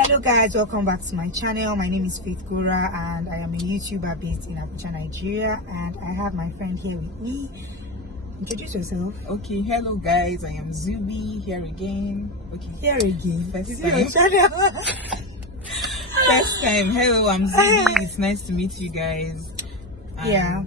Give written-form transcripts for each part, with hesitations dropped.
Hello guys, welcome back to my channel. My name is Faith Gora and I am a YouTuber based in Abuja, Nigeria, and I have my friend here with me. Introduce yourself. Okay, hello guys, I am Zubie here again. Okay, Here again. First time. Hello, I'm Zubie. It's nice to meet you guys. Yeah,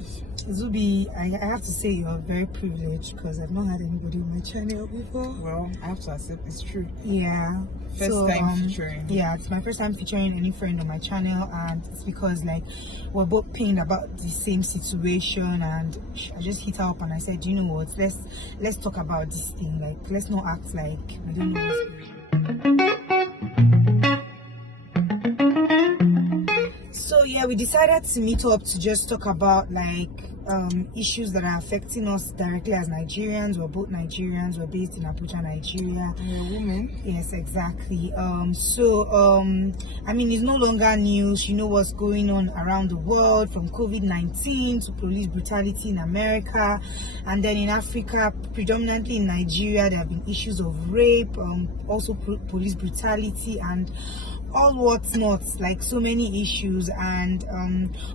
Zubie, I have to say you are very privileged because I've not had anybody on my channel before. Well, I have to accept it's true. Yeah. First time featuring. Yeah, it's my first time featuring any friend on my channel, and it's because like we're both pained about the same situation, and I just hit her up and I said, you know what, let's talk about this thing. Like, let's not act like we don't know what's going on. So yeah, we decided to meet up to just talk about like issues that are affecting us directly as Nigerians. We're both Nigerians. We're based in Abuja, Nigeria. You're a woman. Yes, exactly. I mean, it's no longer news. You know what's going on around the world, from COVID-19 to police brutality in America, and then in Africa, predominantly in Nigeria, there have been issues of rape, also police brutality, and all what's not, like so many issues, and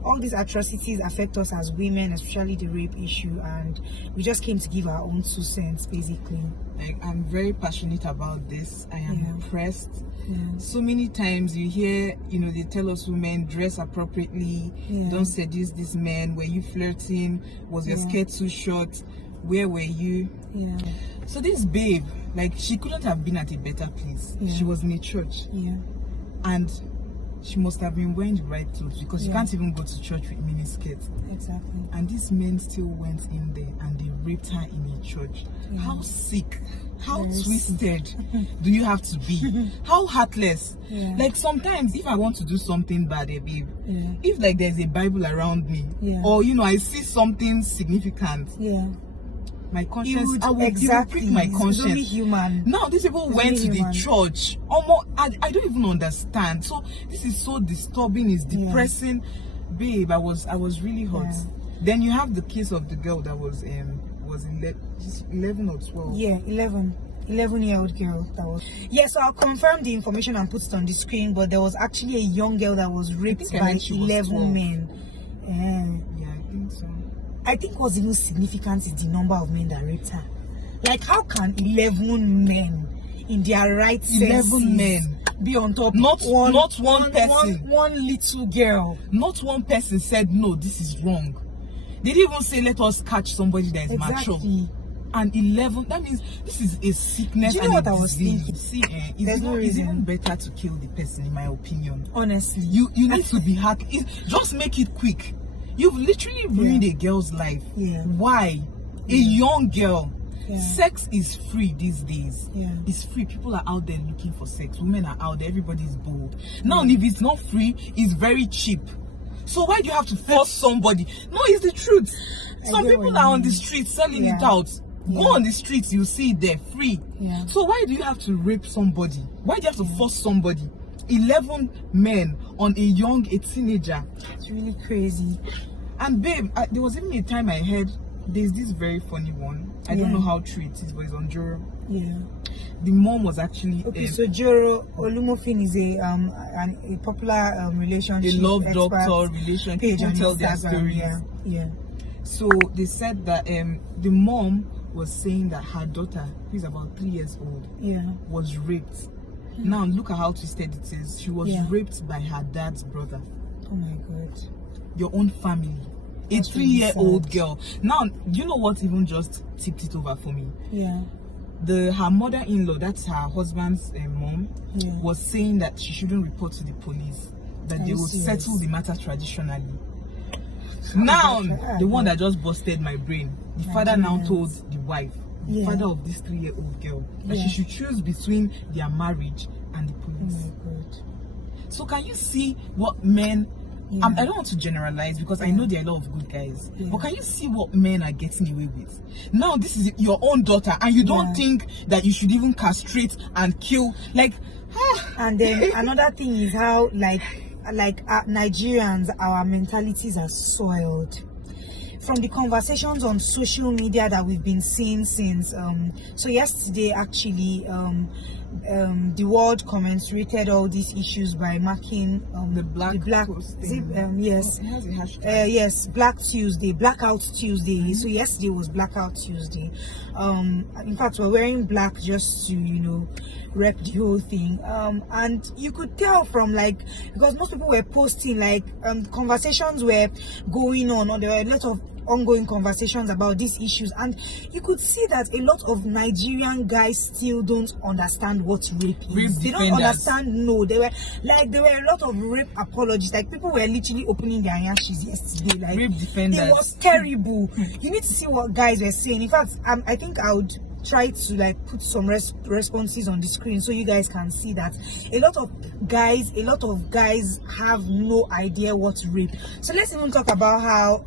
all these atrocities affect us as women, especially the rape issue, and we just came to give our own 2 cents basically. Like, I'm very passionate about this. I am impressed. Yeah. So many times you hear, they tell us women dress appropriately, don't seduce this man. Were you flirting? Was your skirt too short? Where were you? Yeah. So this babe, like, she couldn't have been at a better place. She was in a church. Yeah. And she must have been wearing the right clothes, because you can't even go to church with mini skirts. Exactly. And these men still went in there and they raped her in a church. How sick, how twisted do you have to be? How heartless. Like, sometimes if I want to do something bad, babe, if like there's a Bible around me, or I see something significant, my conscience, I will prick my conscience. It's only human. Now these people went to the church. I don't even understand. So this is so disturbing. It's depressing, babe. I was really hurt. Then you have the case of the girl that was 11 or 12. Yeah, 11-year-old girl that was. Yes, so I'll confirm the information and put it on the screen. But there was actually a young girl that was raped by 11 men. Yeah, I think so. I think what's even significant is the number of men that raped her. Like, how can 11 men in their right senses 11 men be on top? Not one person. One little girl. Not one person said, no, this is wrong. They didn't even say, let us catch somebody that is mature. And 11, that means this is a sickness. Do you know what I was thinking? See, it's even better to kill the person, in my opinion. Honestly. You need to be happy. Just make it quick. You've literally ruined a girl's life. Why? A young girl. Sex is free these days. It's free. People are out there looking for sex. Women are out there. Everybody's bold. Now, if it's not free, it's very cheap. So why do you have to force somebody? No, it's the truth. Some people are on the streets selling it out. Go on the streets, you see it there, free. So why do you have to rape somebody? Why do you have to force somebody? 11 men on a teenager. It's really crazy. And babe, there was even a time I heard there's this very funny one. I don't know how true it is, but it's on Joro. The mom was actually so Joro Olumofin is a popular relationship, a love doctor relationship. People tell their stories. So they said that the mom was saying that her daughter, who is about 3 years old, was raped. Now look at how twisted it is. She was raped by her dad's brother. Oh my God. Your own family. A 3-year-old girl. Now, you know what even just tipped it over for me? Her mother-in-law, that's her husband's mom, was saying that she shouldn't report to the police, that they will settle the matter traditionally. Now, the one that just busted my brain, the father now told the wife, the father of this 3-year-old girl, that she should choose between their marriage and the police. Oh my God. So can you see what men, I don't want to generalize, because I know there are a lot of good guys, but can you see what men are getting away with? Now this is your own daughter, and you don't think that you should even castrate and kill, like. And then another thing is how Nigerians, our mentalities are soiled. From the conversations on social media that we've been seeing since so yesterday actually the world commensurated all these issues by marking the black yes, yes, Black Tuesday, Blackout Tuesday. So yesterday was Blackout Tuesday. In fact, we're wearing black just to rep the whole thing. And you could tell from because most people were posting conversations were going on, or there were a lot of ongoing conversations about these issues, and you could see that a lot of Nigerian guys still don't understand what rape is. They don't understand. No, there were a lot of rape apologists. People were literally opening their ashes yesterday. Rape defenders. It was terrible. You need to see what guys were saying. In fact, I think I would try to put some responses on the screen so you guys can see that a lot of guys have no idea what's rape. So let's even talk about how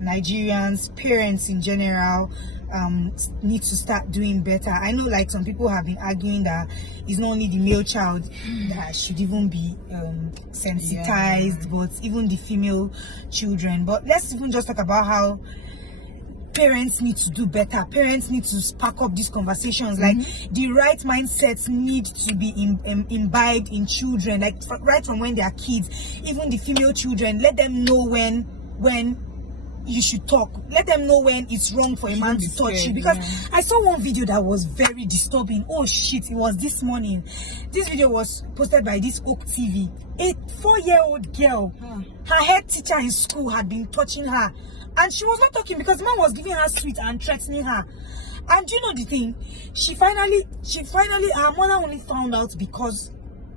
Nigerians, parents in general, need to start doing better. I know some people have been arguing that it's not only the male child that should even be sensitized, but even the female children. But let's even just talk about how parents need to do better. Parents need to spark up these conversations. The right mindsets need to be imbibed in children, right from when they are kids. Even the female children, let them know when you should talk. Let them know when it's wrong for a man to touch you. Because I saw one video that was very disturbing. Oh shit, it was this morning. This video was posted by this Oak TV. A 4-year-old girl, her head teacher in school had been touching her, and she was not talking because the man was giving her sweets and threatening her. And you know the thing, she finally, her mother only found out because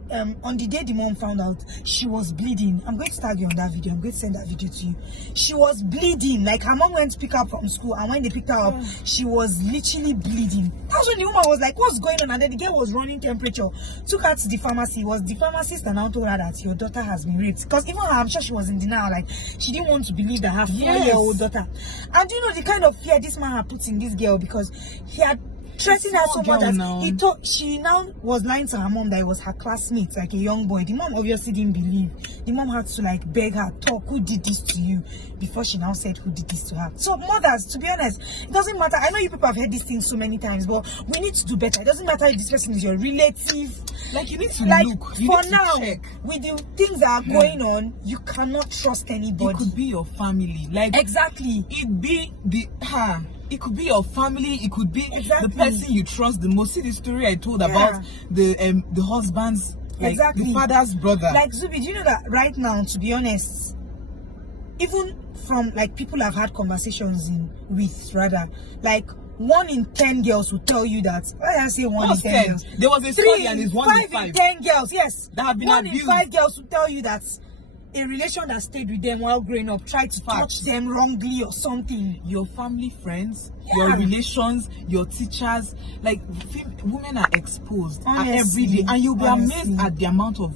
on the day the mom found out, she was bleeding. I'm going to tag you on that video. I'm going to send that video to you. She was bleeding. Her mom went to pick her up from school, and when they picked her up, she was literally bleeding. That's when the woman was like, what's going on? And then the girl was running temperature, took her to the pharmacy. It was the pharmacist and now told her that your daughter has been raped. Because even her, I'm sure she was in denial. She didn't want to believe that her 4-year-old daughter. And you know the kind of fear this man had put in this girl, because he had threatening her so much that she now was lying to her mom that it was her classmate, a young boy. The mom obviously didn't believe. The mom had to beg her, talk, who did this to you, before she now said who did this to her. So mothers, to be honest, it doesn't matter. I know you people have heard these things so many times, but we need to do better. It doesn't matter if this person is your relative. You need to look. You for need now, to check. with the things that are going on, you cannot trust anybody. It could be your family. Exactly. It could be your family. It could be the person you trust the most. See the story I told about the husband's, the father's brother. Zubie, do you know that right now, to be honest, even from people I've had conversations with, 1 in 10 girls will tell you that. Why did I say 1 in 10 girls? There was a study and it's 1 in 5. 5 in 10 girls, yes, that have been 1 abused. in 5 girls will tell you that a relation that stayed with them while growing up tried to touch them wrongly or something. Your family, friends, your relations, your teachers, women are exposed every day, and you'll be amazed at the amount of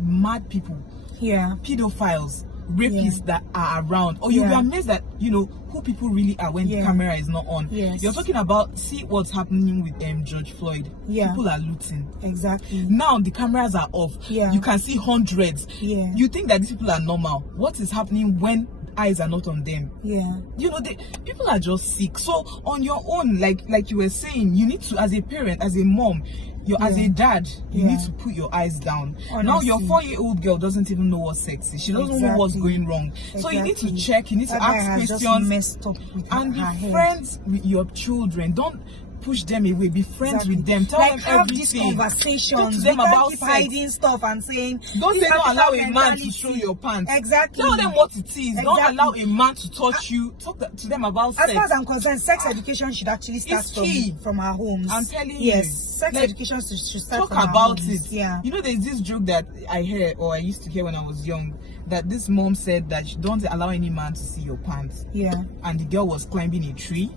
mad people, pedophiles, rapists that are around, or you'll be amazed at who people really are when the camera is not on. You're talking about, see what's happening with George Floyd. People are looting. Exactly. Now the cameras are off. You can see hundreds. You think that these people are normal. What is happening when eyes are not on them? People are just sick. So on your own, like you were saying, you need to, as a parent, as a mom, as a dad, you need to put your eyes down. Honestly. Now your 4-year-old girl doesn't even know what's sexy. She doesn't know what's going wrong. So you need to check, you need to ask questions. Messed up with and be friends with your children. Don't push them away. Be friends with them. Tell them have everything. These conversations. Talk to them about keep hiding stuff and saying. Don't allow a man to show your pants. Exactly. Tell them what it is. Don't allow a man to touch you. Talk to them about sex. As far as I'm concerned, sex education should actually start from our homes. I'm telling you. Yes, sex education should start from our homes. Talk about it. There's this joke that I hear, or I used to hear when I was young, that this mom said that you don't allow any man to see your pants. And the girl was climbing a tree.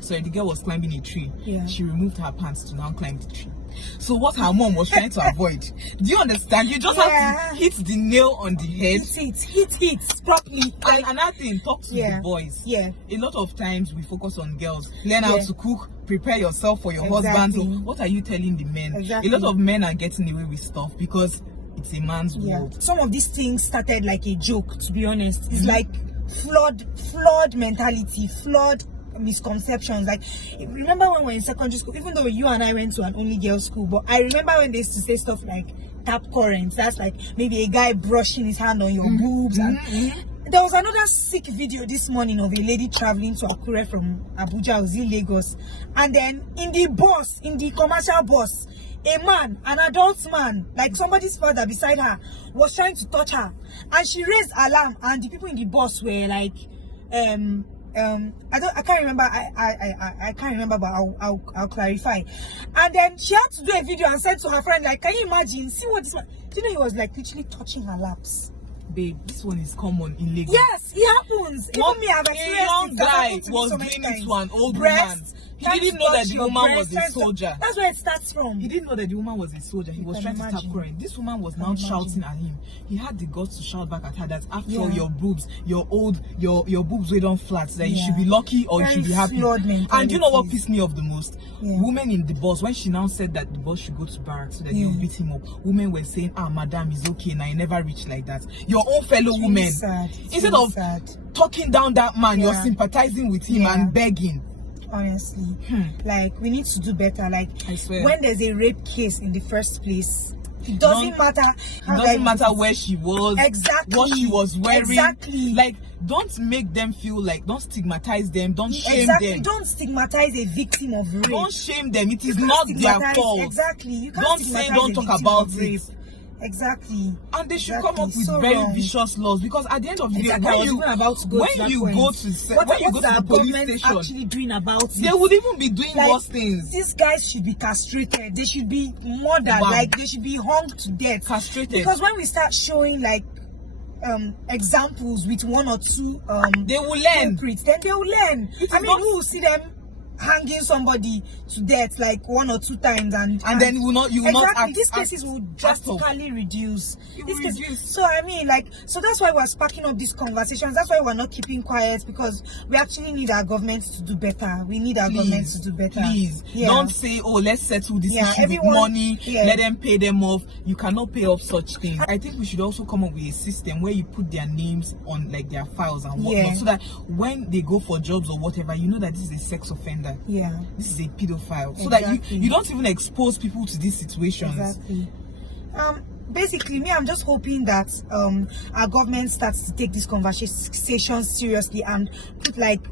So the girl was climbing a tree. She removed her pants to now climb the tree. So what her mom was trying to avoid. Do you understand? You just have to hit the nail on the head. Hit properly. And another thing, talk to the boys. A lot of times we focus on girls. Learn how to cook, prepare yourself for your husband. So what are you telling the men? A lot of men are getting away with stuff because it's a man's world. Some of these things started like a joke, to be honest. It's like flawed mentality, flawed misconceptions. Like, remember when we were in secondary school, even though you and I went to an only girls school, but I remember when they used to say stuff like tap currents. That's like maybe a guy brushing his hand on your boobs. And there was another sick video this morning of a lady traveling to Akure from Abuja, or Lagos, and then in the commercial bus, a man, an adult man, like somebody's father beside her, was trying to touch her, and she raised alarm, and the people in the bus were like, I can't remember. I can't remember, but I'll clarify. And then she had to do a video and said to her friend, like, can you imagine? See what this man? Do you know he was like literally touching her laps? Babe, this one is common in Lagos. Yes, it happens. Even me, I've experienced a young it. guy was doing it to an old woman. He didn't know that the woman was a soldier. That's where it starts from. He didn't know that the woman was a soldier. He was trying to tap current. This woman was now shouting at him. He had the guts to shout back at her that after all, your boobs, your boobs weigh down flat, that you should be lucky or you should be happy. And you know what pissed me off the most? Women in the bus, when she now said that the boss should go to barracks so that they'll beat him up, women were saying, madam, is okay now, you never reach like that. Your own fellow women, instead of talking down that man, you're sympathizing with him and begging. Honestly, like, we need to do better. Like, I swear, when there's a rape case in the first place, it doesn't matter. It doesn't matter where she was, exactly, what she was wearing. Exactly. Like, don't make them feel like, don't stigmatize them, don't shame them. Don't stigmatize a victim of rape. Don't shame them. It is not their fault. Exactly. You can't don't say, don't talk about it. Exactly. And they should come up with very vicious laws, because at the end of the day, when you go to the police station, actually doing about it, they would even be doing worse things. These guys should be castrated. They should be murdered. Like, they should be hung to death. Castrated. Because when we start showing like examples with one or two they will learn. Then they will learn. I mean, we will see them hanging somebody to death like 1 or 2 times, and then you will not act. These cases will drastically reduce. So I mean, like, so that's why we're sparking up these conversations. That's why we're not keeping quiet, because we actually need our government to do better. We need our government to do better. Please don't say, oh, let's settle this issue with money, let them pay them off. You cannot pay off such things. I think we should also come up with a system where you put their names on like their files and whatnot, so that when they go for jobs or whatever, you know that this is a sex offender. This is a pedophile, so that you don't even expose people to these situations. Exactly. Basically, me, I'm just hoping that our government starts to take these conversations seriously and put like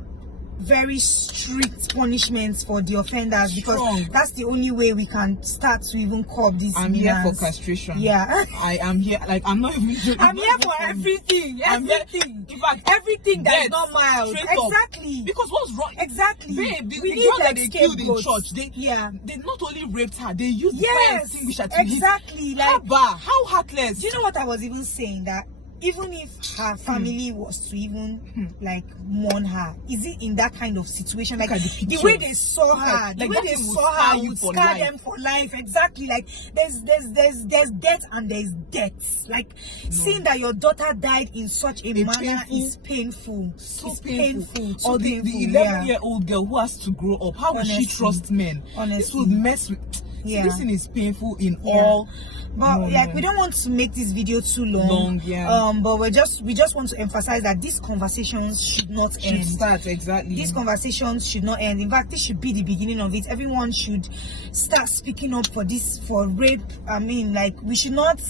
very strict punishments for the offenders, because that's the only way we can start to even curb this. I'm here for castration. I am here, like, I'm not even joking. I'm here for everything. Everything. In fact, everything that's not mild. Exactly. Because what's wrong? Exactly. Babe, the girl that they killed in church, they not only raped her, they used the fire extinguisher to hit. Like, how heartless. Do you know what I was even saying? That even if her family was to even like mourn her, is it in that kind of situation? Like, the way they saw her, the way they saw her would scar them for life. Exactly. Like, there's death and there's death. Like, seeing that your daughter died in such a manner is painful. It's painful. Or the 11-year-old girl who has to grow up, how will she trust men? This would mess with. This thing is painful in all. But we don't want to make this video too long. But we just want to emphasize that these conversations should not end. These conversations should not end. In fact, this should be the beginning of it. Everyone should start speaking up for rape. I mean, like, we should not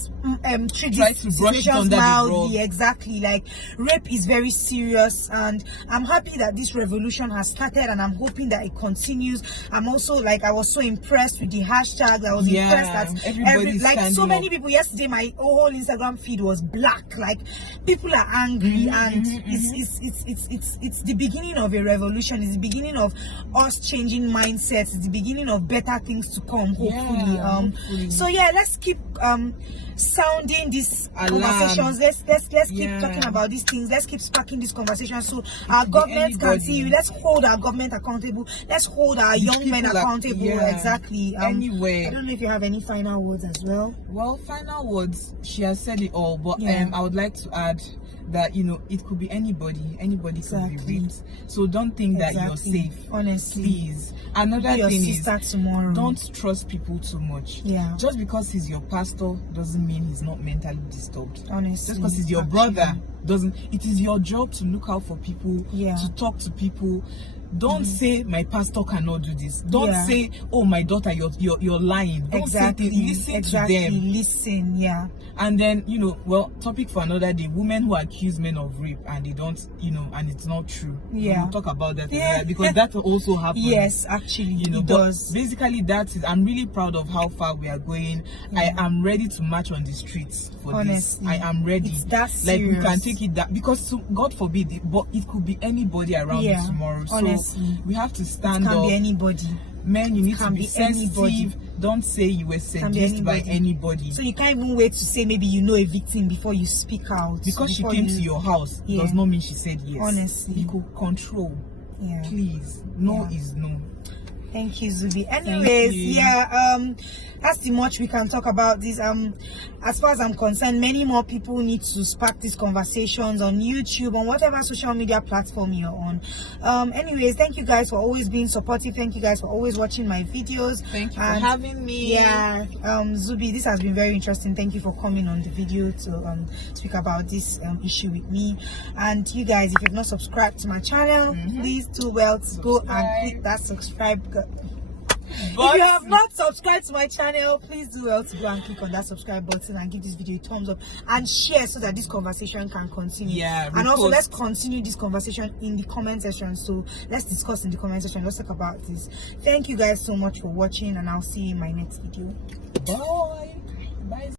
treat these situations mildly. Exactly. Like, rape is very serious, and I'm happy that this revolution has started, and I'm hoping that it continues. I'm also, like, I was so impressed with the hashtag. I was impressed that everybody, so many people yesterday, my whole Instagram feed was black. Like, people are angry, and it's the beginning of a revolution. It's the beginning of us changing mindsets. It's the beginning of better things to come, hopefully. So let's keep sounding these conversations. Let's keep talking about these things. Let's keep sparking these conversations so our government can see you. Let's hold our government accountable. Let's hold our young men accountable. Exactly. Anyway, I don't know if you have any final words as well. Well, final words, she has said it all, but I would like to add that, you know, it could be anybody could be raped, so don't think that you're safe. Honestly, please. Another thing is, don't trust people too much. Just because he's your pastor doesn't mean he's not mentally disturbed. Honestly, just because he's your brother doesn't. It is your job to look out for people, to talk to people. Don't say my pastor cannot do this. Don't say, oh, my daughter, you're lying. Don't say things. Listen to them. Listen, yeah. And then, you know, well, topic for another day, women who accuse men of rape and they don't, you know, and it's not true. Yeah. We'll talk about that because that also happens. Yes, actually, you know, it does. Basically, I'm really proud of how far we are going. I am ready to march on the streets for this. I am ready. It's that serious. Like, we can take it that, because God forbid, but it could be anybody around you tomorrow. Honestly. So we have to stand up. It can be anybody. Men, you need to be sensitive. Don't say you were seduced by anybody. So you can't even wait to say maybe you know a victim before you speak out. Because she came to your house does not mean she said yes. Honestly. You could control. Please. No is no. Thank you, Zubie. Anyways, that's the much we can talk about this. As far as I'm concerned, many more people need to spark these conversations on YouTube, on whatever social media platform you're on. Anyways, thank you guys for always being supportive. Thank you guys for always watching my videos. Thank you for having me. Yeah, Zubie, this has been very interesting. Thank you for coming on the video to speak about this issue with me. And you guys, if you've not subscribed to my channel, please do well to go and click that subscribe button. If you have not subscribed to my channel, please do well to go and click on that subscribe button and give this video a thumbs up and share so that this conversation can continue. And also, let's continue this conversation in the comment section. So let's discuss in the comment section. Let's talk about this. Thank you guys so much for watching, and I'll see you in my next video. Bye. Bye.